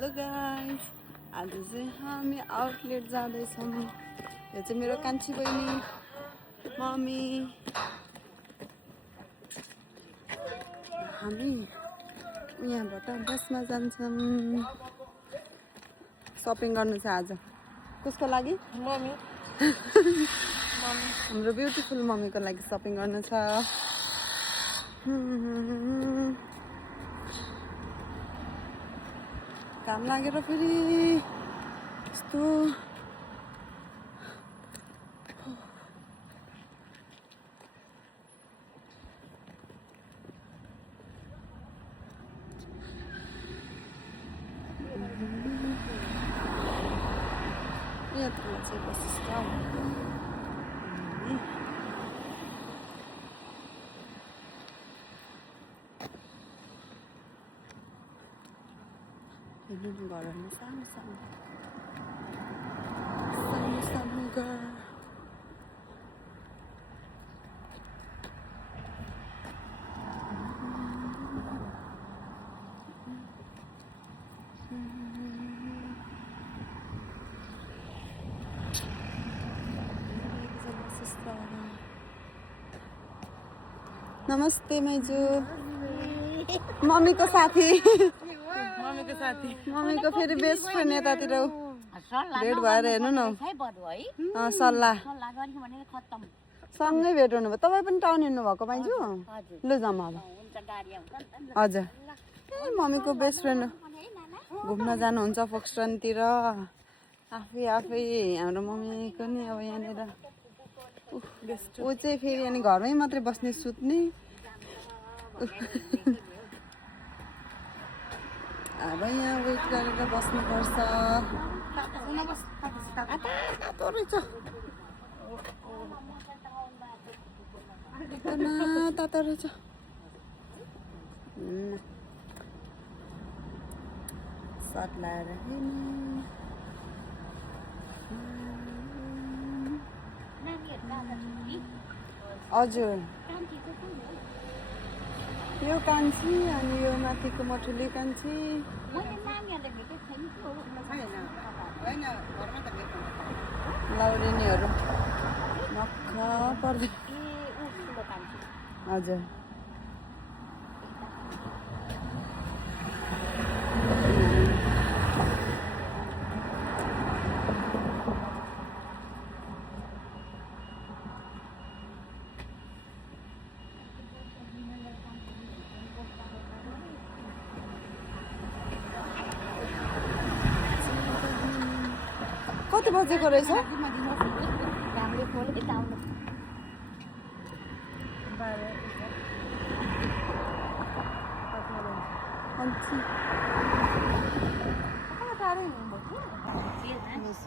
Hello guys, आज चाहिँ हामी आउटलेट जाँदैछौँ। यो चाहिँ मेरो कान्छी बहिनी मम्मी। हामी यहाँबाट बसमा जान्छौँ। सपिङ गर्नु छ आज। कसको लागि? मम्मी। हाम्रो ब्युटिफुल मम्मीको लागि सपिङ गर्नु छ। काम लागेर फेरि यस्तो यात्रा चाहिँ बस स्टप। हेर्नु घरहरू सानो सानो सानो सानो घर। नमस्ते मैजू, मम्मीको साथी। मम्मीको फेरि बेस्ट फ्रेन्ड यतातिर भेट भएर हेर्नु न। सल्लाह सँगै भेट हुनुभयो। तपाईँ पनि टाउन हिँड्नु भएको पाइन्छु। लु जाऊँ अब। हजुर, ए मम्मीको बेस्ट फ्रेन्ड घुम्न जानुहुन्छ फोक्सटनतिर। आफै हाम्रो मम्मीको नि अब यहाँनिर ऊ चाहिँ फेरि अनि घरमै मात्रै बस्ने सुत्ने। अब यहाँ वेट गरेर बस्नुपर्छ। तातो रहेछ, तातो रहेछ। सर्ट लाएर हजुर, यो कान्छी अनि यो माथिको मठुली कान्छी। लौरेनीहरू मक्ख पर्दैन। हजुर, कति बजेको रहेछ?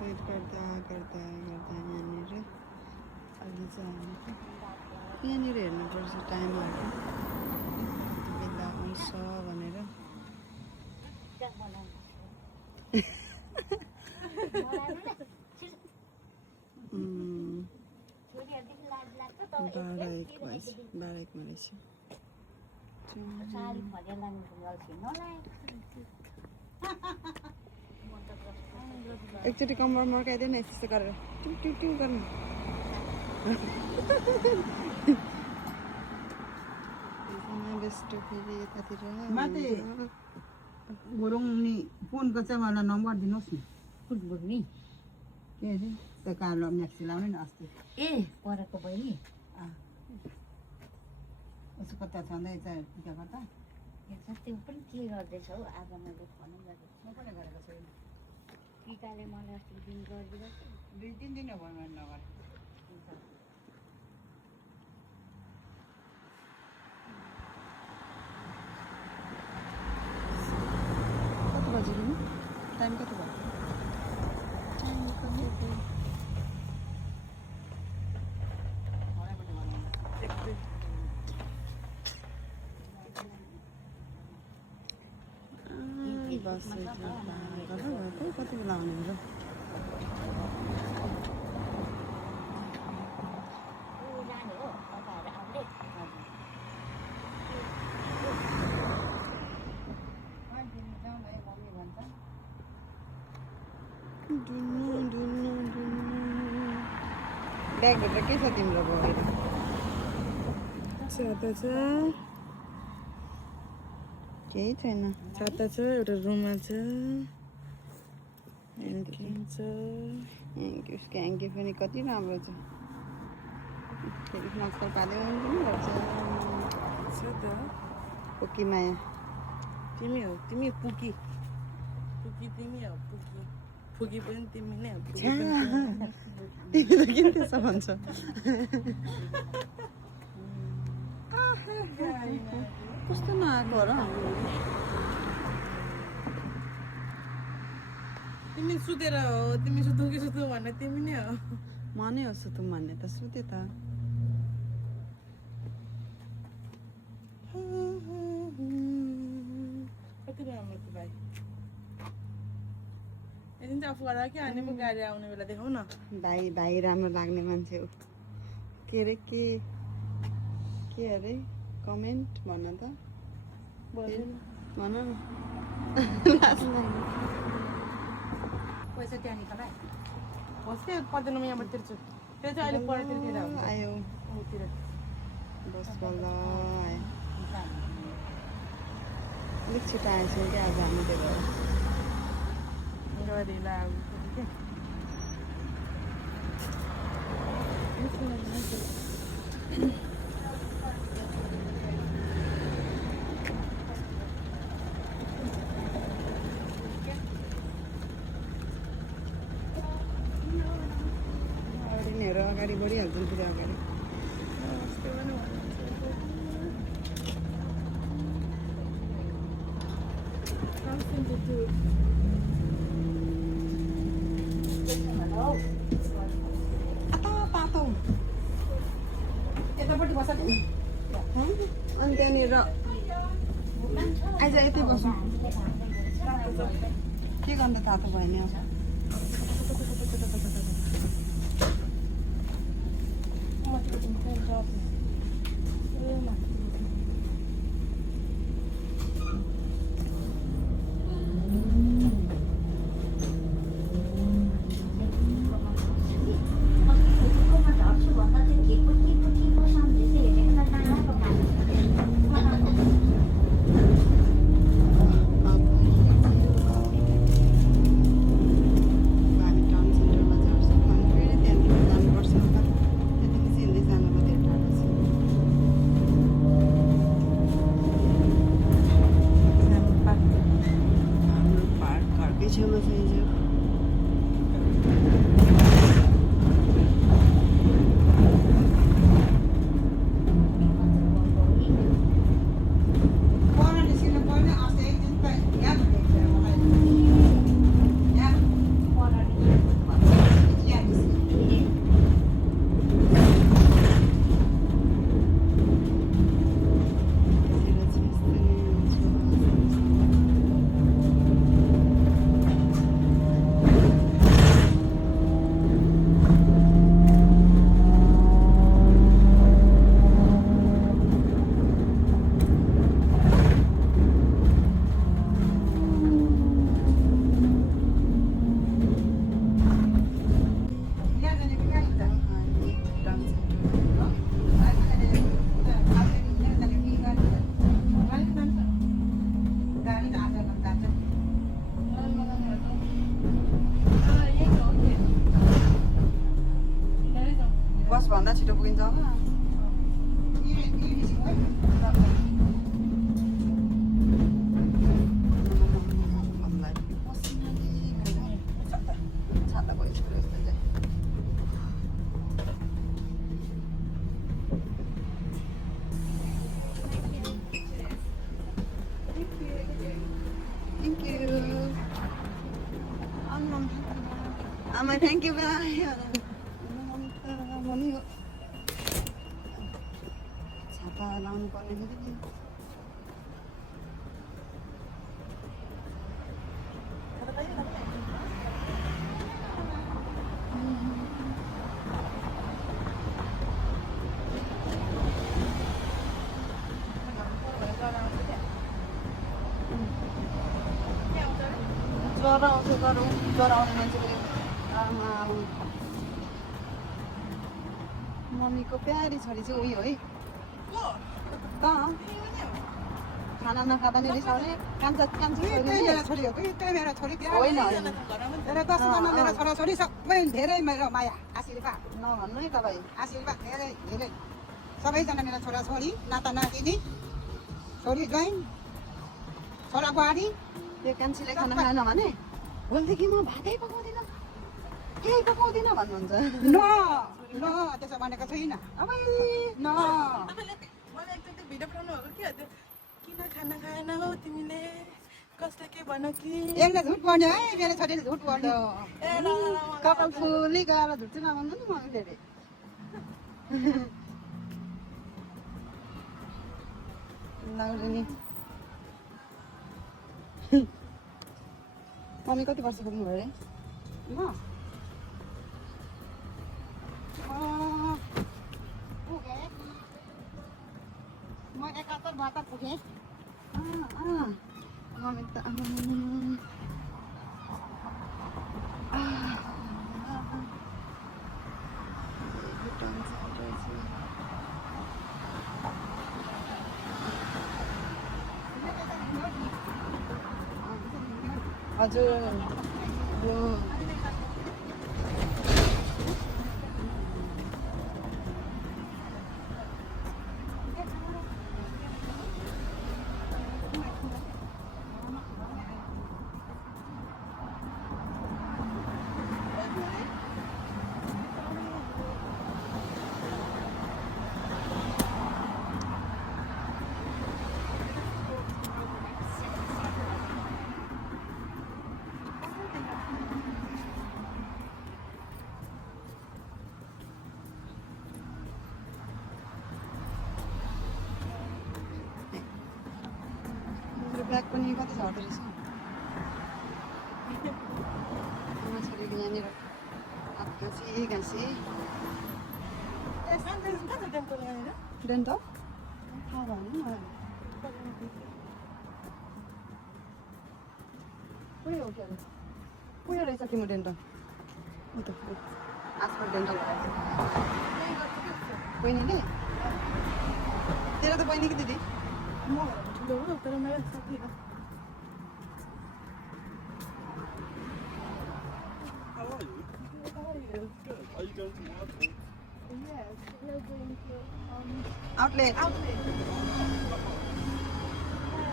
वेट गर्दा यहाँनिर अघि चाहिँ यहाँनिर हेर्नुपर्छ टाइमहरू बेला आउँछ भनेर। बाह्र एकमा रहेछ। एकचोटि कम्बर मर्काइदिएन यस्तो गरेर ट्यु गर्नु। फेरि यतातिर गुरुङ नि फोनको चाहिँ मलाई नम्बर दिनुहोस् न। फुटबुक नि के अरे त्यो कालो म्याक्सी लाउने नि अस्ति। ए परेको बहिनी उसको कता छँदैछ टिका कता त्यो पनि के गर्दैछौ? आज मैले फोन गरेको म पनि गरेको छैन। टिकाले मलाई अस्ति दिन गरिदिएको 2-3 दिन भयो मैले नगरेको। कति बजी टाइम कति भयो? बस कति बेला आउने हुन्छ? ब्यागभित्र के छ तिम्रो भएर छाता छ केही छैन छाता छ एउटा रुममा छ उसको ह्याङ्की पनि कति राम्रो छ फेरि नक्सल पाल्यो पनि गर्छ छ त पुकी माया तिमी हो तिमी पुकी पुकी तिमी हो पुकी पुकी पनि तिमी नै हो तिमी त किन त्यसो भन्छ कस्तो नआएको र तिमी सुतेर हो तिमी सुतौ कि सुतौ भन्ने तिमी नै हो म नै हो सुतौँ भन्ने त सुते त कति राम्रो त्यो भाइ यदि चाहिँ आफू गरेर के हाने म गाडी आउने बेला देखाउ न भाइ राम्रो लाग्ने मान्छे हो के अरे के अरे कमेन्ट भन त भन न पैसा त्यहाँ निकाल होस् क्या पर्दैन म यहाँबाट तिर्छु त्यो चाहिँ अहिले पढातिर आयो तिर बस बल्ल आयो अलिक छिटो आएछ क्या आज हामी त्यो भएर गरेला के अगाडि बढिहाल्छन् फेरि अगाडि तातो यतापट्टि बस्छ अनि त्यहाँनिर आइज यतै बसौँ के गर्नु तातो भयो नि अब बसभन्दा छिटो पुगिन्छ होला Ama thank you bye. छाता लाउनु पर्ने फेरि डराउँछ डराउने मान्छेले आमा मम्मीको प्यारी छोरी चाहिँ उयो है त खाना नखाँदा नि रिसाउने कान्छा मेरो छोरी हो कि त्यही मेरो छोरी होइन मेरो 10जना मेरो छोराछोरी सबै धेरै मेरो माया आशीर्वाद नभन्नु है तपाईँ आशीर्वाद धेरै धेरै सबैजना मेरो छोराछोरी नाता नातिनी छोरी ज्वाइँ छोरा बुहारी त्यो कान्छीले खाना खाएन भने भोलिदेखि म भातै पकाउँदिनँ केही पकाउँदिनँ भन्नुहुन्छ न न त्यसो भनेको छैन अब न मलाई एकचोटि भिडियो बनाउनु भएको के त्यो किन खाना खाएन हौ तिमीले कसले के भन कि एकले झुट भन्यो है मेरो छोरीले झुट भन्यो ए ल ल ल कपाल फुली गएर झुट्टी नभन्नु नि मम्मी फेरि लाउरे नि मम्मी कति वर्ष पुग्नु भयो अरे पुगेँ म 71-72 पुगेँ मम्मी त हजुर यो ब्याग पनि कति झर्दो रहेछ आमा छोरीको यहाँनिर घाँसी घाँसी डेन्ट थाहा भएन उयो हो के अरे उयो रहेछ तिम्रो डेन्ट उ त आजकल डेन्टल बहिनीले तेरो त बहिनी कि दिदी म ठुलो हो तर मेरो साथी हो आउटलेट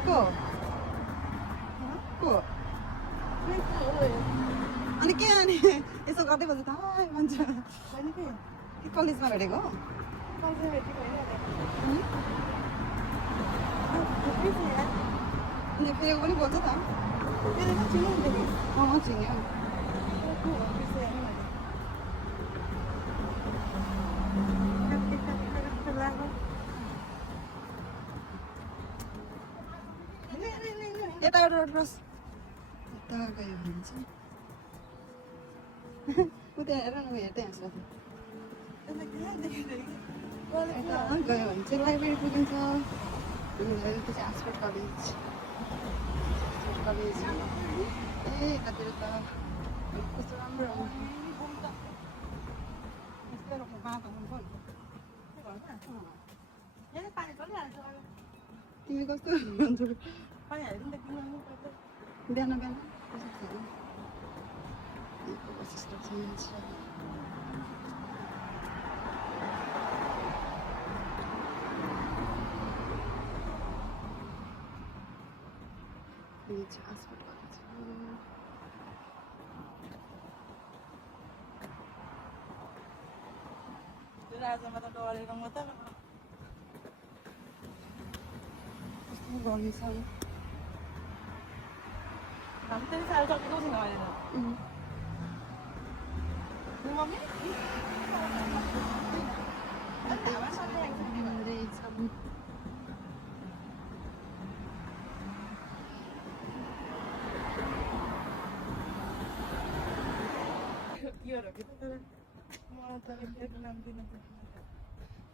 को अनि के अनि यसो गर्दै बस्छ त भन्छ कि कलेजमा भेटेको हो अनि फेरि पनि बोल्छ त चिन्यो यता एउटा क्रस यता गयो भने चाहिँ उ त्यहाँ हेर न हेर्दै हाँस्छ यता गयो भने चाहिँ लाइब्रेरी पुगिन्छ त्यो चाहिँ आक्सफोर्ड कलेज ए यतातिर त कस्तो राम्रो तिमी कस्तो भन्छौ बिहान बिहान राजामा त डरेर म त कस्तो गर्मी छ हामी त साल सकेको छैन अहिले त मम्मी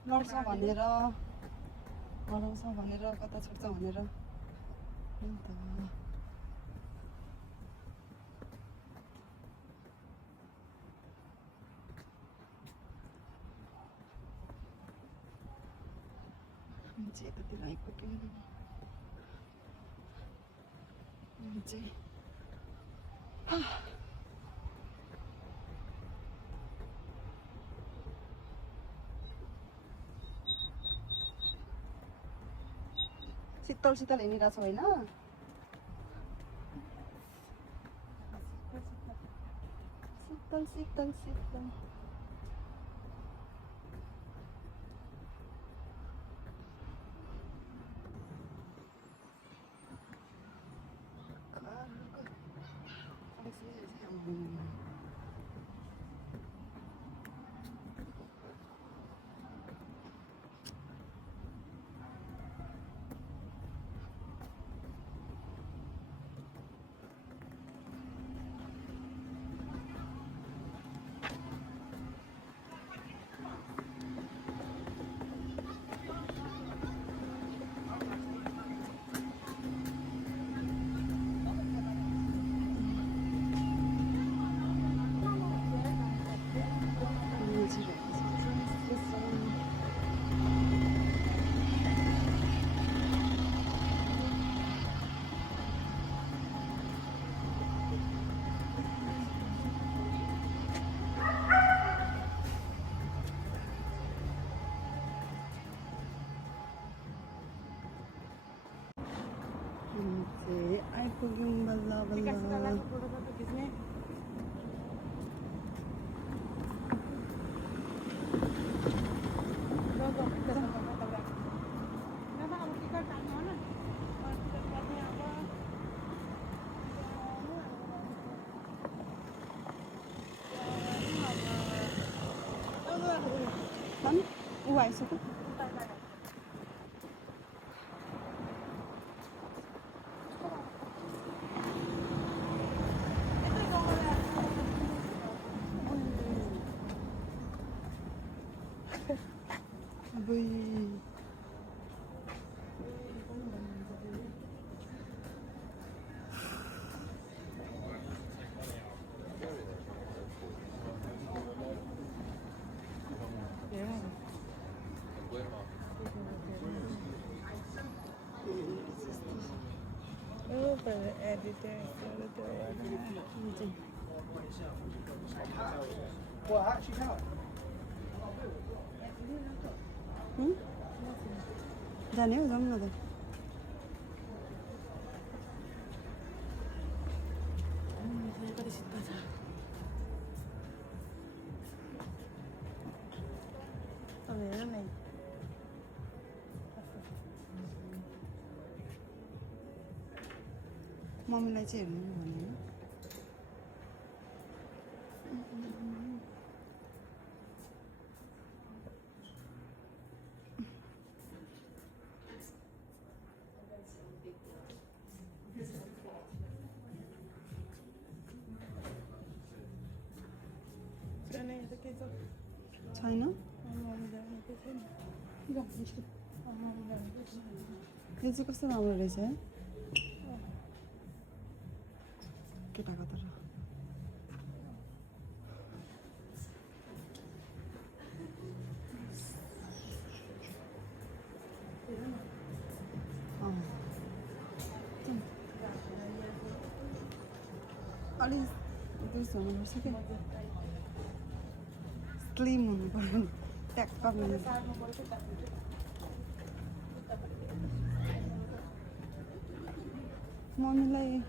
लड्छ भनेर हराउँछ भनेर कता छुट्छ भनेर चाहिँ यतातिर आइपुग्यौँ अहिले चाहिँ शीतल शीतल हिँडिरहेको छ होइन शीतल शीतल शीतल चाहिँ आइपुग्यौँ बल्ल बल्ल ऊ आइसक्यो जाने हो जाऊँ न त कति शीतल छ हेर न मम्मीलाई चाहिँ हेर्नु भन्नु छैन यो चाहिँ कस्तो राम्रो रहेछ है केटाको तर अलिक दुसो हुनुपर्छ क्या स्लिम हुनु पर्यो ट्याक्क मम्मीलाई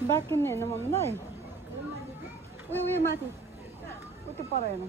ब्याग किन्ने होइन मम्मीलाई उयो उयो माथि उ त्यो पर हेर्नु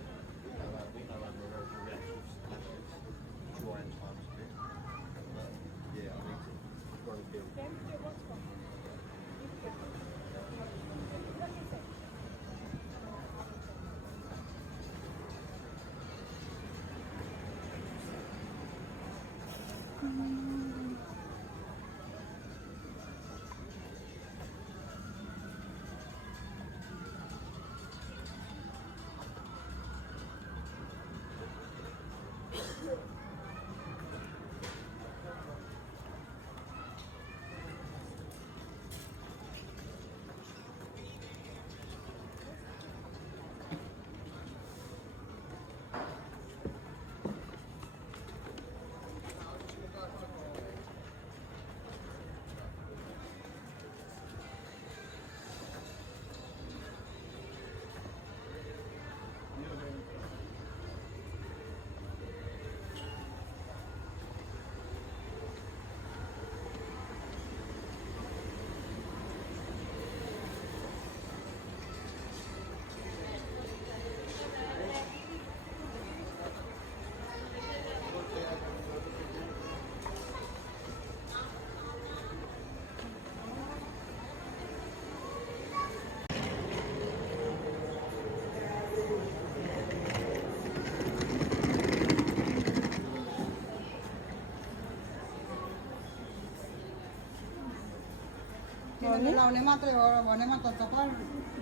किनभने लाउने मात्रै हो भनेमा त चप्पल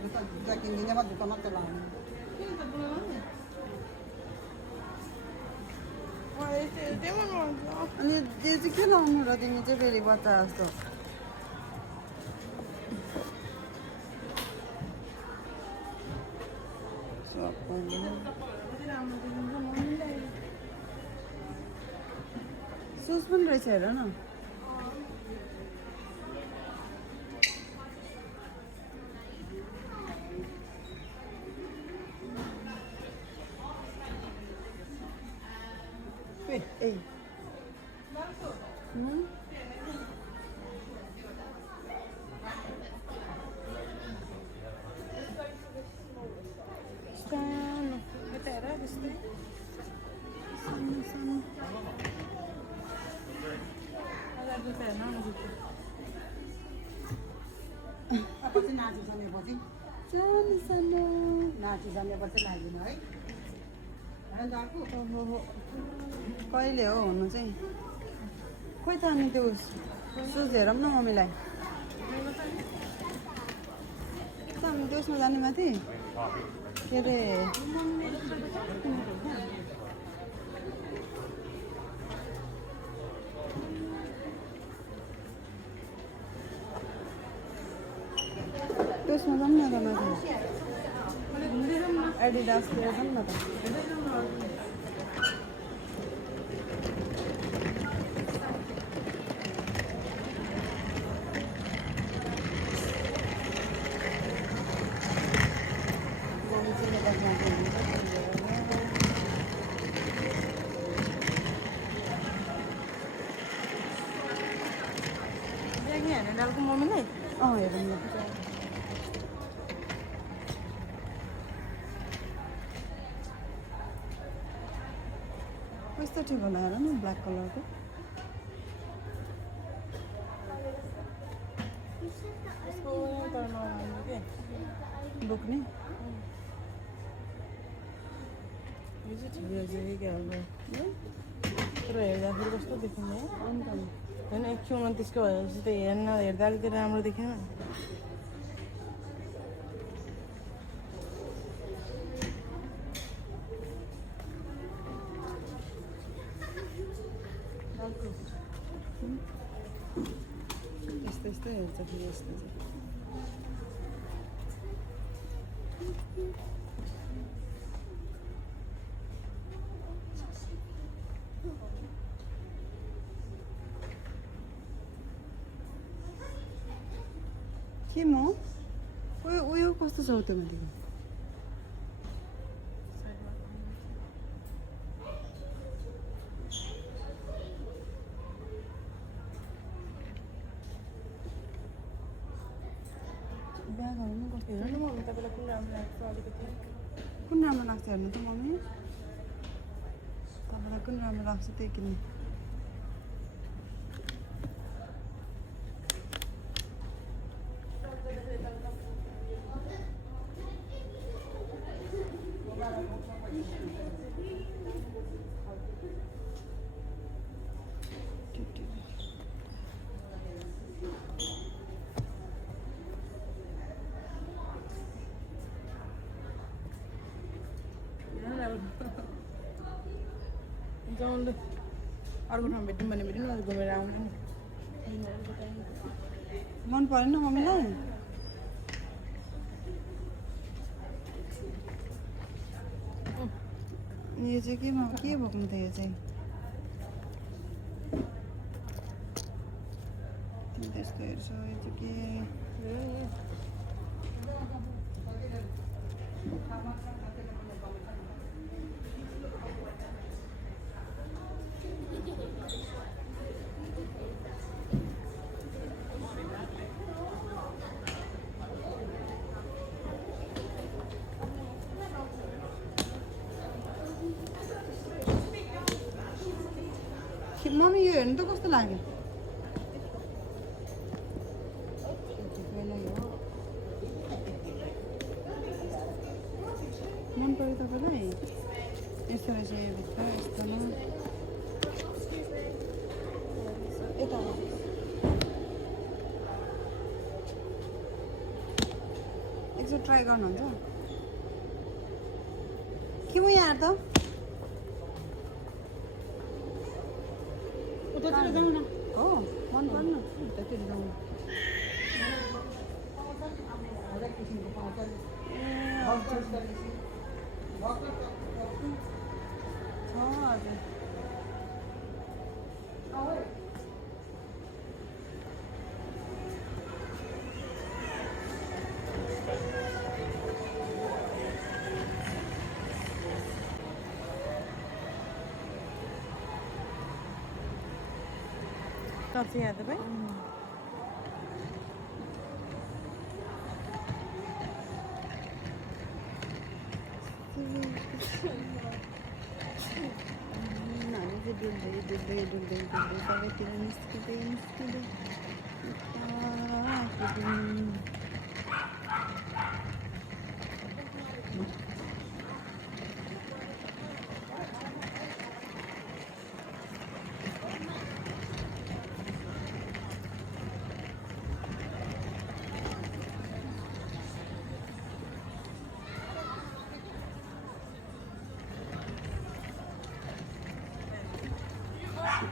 जुत्ता जुत्ता किनिदिनेमा जुत्ता मात्रै लाउने किन त बुढाउने मलाई त्यही मन पर्छ अनि त्यो चाहिँ के लाउनु र तिमी चाहिँ फेरि बच्चा जस्तो सुस पनि रहेछ हेर न ए सानो यता हेर त्यस्तै जुत्ता हेर्न न जुत्ता पछि नाचिसकेपछि सानो सानो नाचिसकेपछि लाग्दैन है होइन अर्को ओहो कहिले हो हुनु चाहिँ खोइ त अनि त्यो सुज हेरौँ न मम्मीलाई हामी त्यसमा जाने माथि के अरे त्यसमा जाउँ न त माथि एडिडासतिर जाउँ न त हेर्ने डालको मम्मीलाई हेरौँ न कस्तो ठिक होला हेर न ब्ल्याक कलरको यसको तर नराम्रो के बोक्ने यो चाहिँ ठिकै रहेछ कि क्या अब तर हेर्दाखेरि कस्तो देखिने अन्त होइन 129 को भएपछि त हेर्दा अलिकति राम्रो देखेन यस्तो यस्तो हेर्छ फेरि यस्तो चाहिँ के म उयो कस्तो छ त्यो माथिको ब्यागहरू पनि कस्तो हेर्नु न मम्मी तपाईँलाई कुन राम्रो लाग्छ अलिकति कुन राम्रो लाग्छ हेर्नु त मम्मी तपाईँलाई कुन राम्रो लाग्छ त्यही किन्नु जाउँ ल अर्को ठाउँ भेट्यौँ भने भेट्यौँ न घुमेर आउँछौँ मन परेन मम्मीलाई यो चाहिँ के बोक्नु त यो चाहिँ त्यस्तो हेर्छु यो चाहिँ के मम्मी यो हेर्नु त कस्तो लाग्यो मन पर्यो तपाईँलाई यस्तो रहेछ यो भित्र यस्तोमा यता एकचोटि ट्राई गर्नुहुन्छ के हो यहाँ त उतातिर जाउँ न हो मन पर्न उतातिर जाउँ हरेक किसिमको पाउँछ नि छ हजुर कफी है भाई नानी चाहिँ डुल्दै डुल्दै डुल्दै डुल्दै सबैतिर निस्किँदै निस्किँदै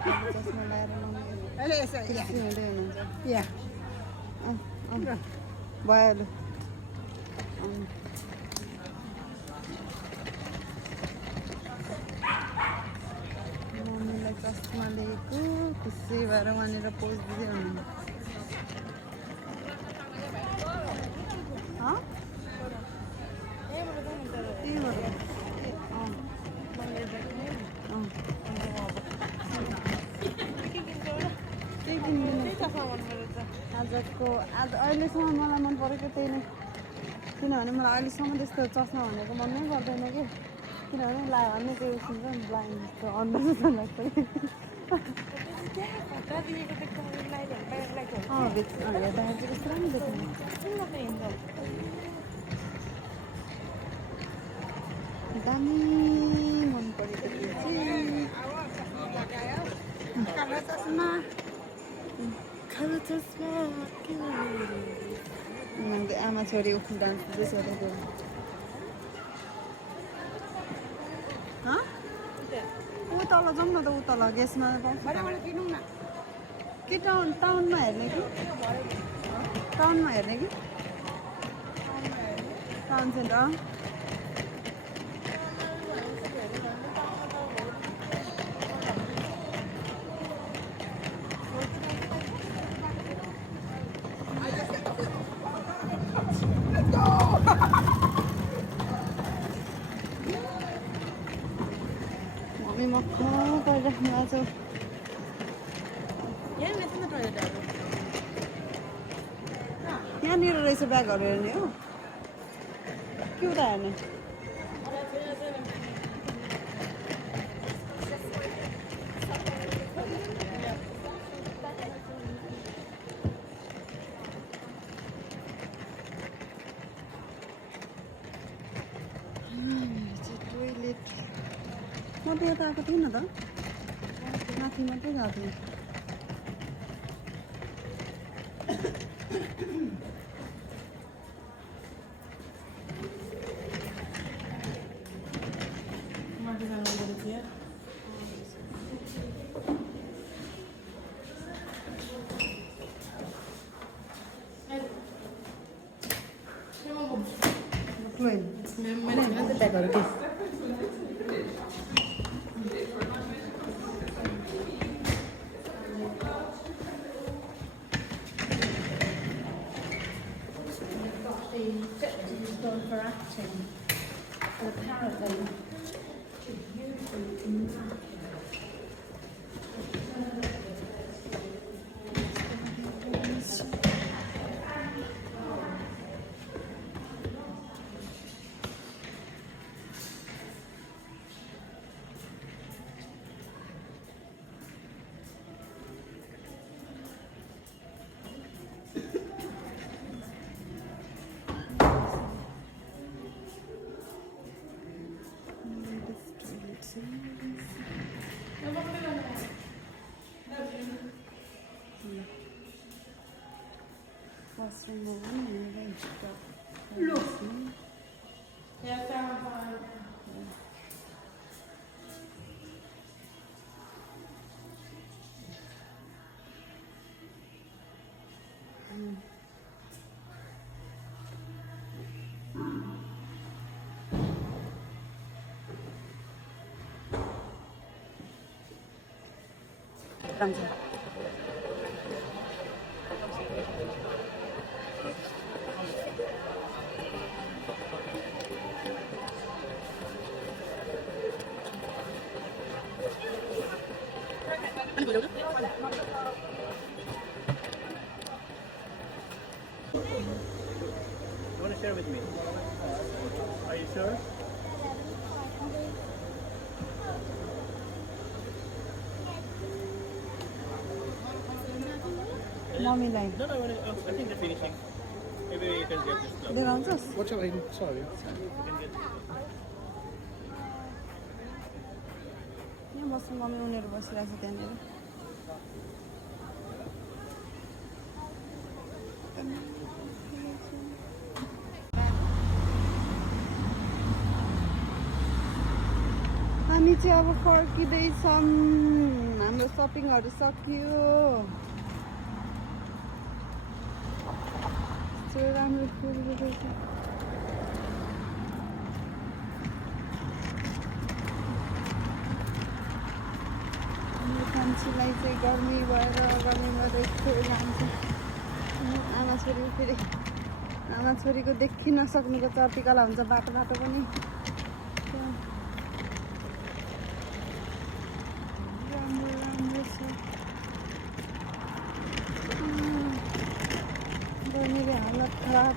चस्मा लगाएर अहिले यसो यहाँ हुँदै हुनुहुन्छ यहाँ भयो लु मम्मीलाई चस्मा लिएको खुसी भएर वहाँनिर पोज दिँदै हुनुहुन्छ आजको आज अहिलेसम्म मलाई मन परेको त्यही नै किनभने मलाई अहिलेसम्म त्यस्तो चस्मा भनेको मनै पर्दैन कि किनभने भन्ने त्यो सुन्छ नि ब्लाइन्ड जस्तो अन्डर जस्तो लाग्छ कि हेर्दाखेरि चाहिँ कस्तो राम्रो देख्नु दामी मन परेको थियो कालो चस्मा कालो चस्मा आमा छोरी डान्स गर्दै ऊ तल जाउँ न त ऊ तल ग्यासमा किनौँ न कि टाउनमा हेर्ने कि टाउनमा हेर्ने कि टाउन सेन्टर मम्मी मक्ख परिराख्नु आज यहाँनिर रहेछ ब्यागहरू हेर्ने हो के उता हेर्ने टोइलेट म त यता आएको थिइनँ त माथि मात्रै गएको थिएँ माथि जानु परेको थियो मैले होइन त्यो ब्यागहरू के for acting. So apparently, washroom राम्रो You want to share with me? Are you sure? मम्मीलाई No, no, I think they're finishing. Maybe you can get this stuff. लिएर आउँछस् What's your name? Sorry. You can get यहाँ बस्नु mummy उनीहरू बसिरहेको छ त्यहाँनिर हामी चाहिँ अब फर्किँदैछौँ हाम्रो सपिङहरू सकियो त्यो राम्रो फुलिरहेको छ मान्छेलाई चाहिँ गर्मी भएर यस्तो जान्छ आमा छोरी फेरि आमा छोरीको देखि नसक्नुको चर्तिकला हुन्छ बाटो पनि राम्रो छ गर्मीले हालत खराब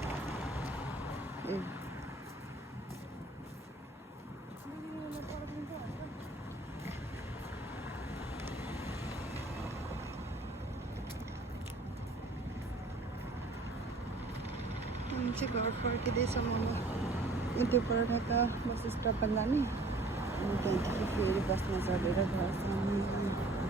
हामी चाहिँ घर फर्किँदैछौँ मम्मी त्यो पर्यटक बस स्टपमा जाने अनि त्यहाँदेखि फेरि बसमा चढेर घर जाने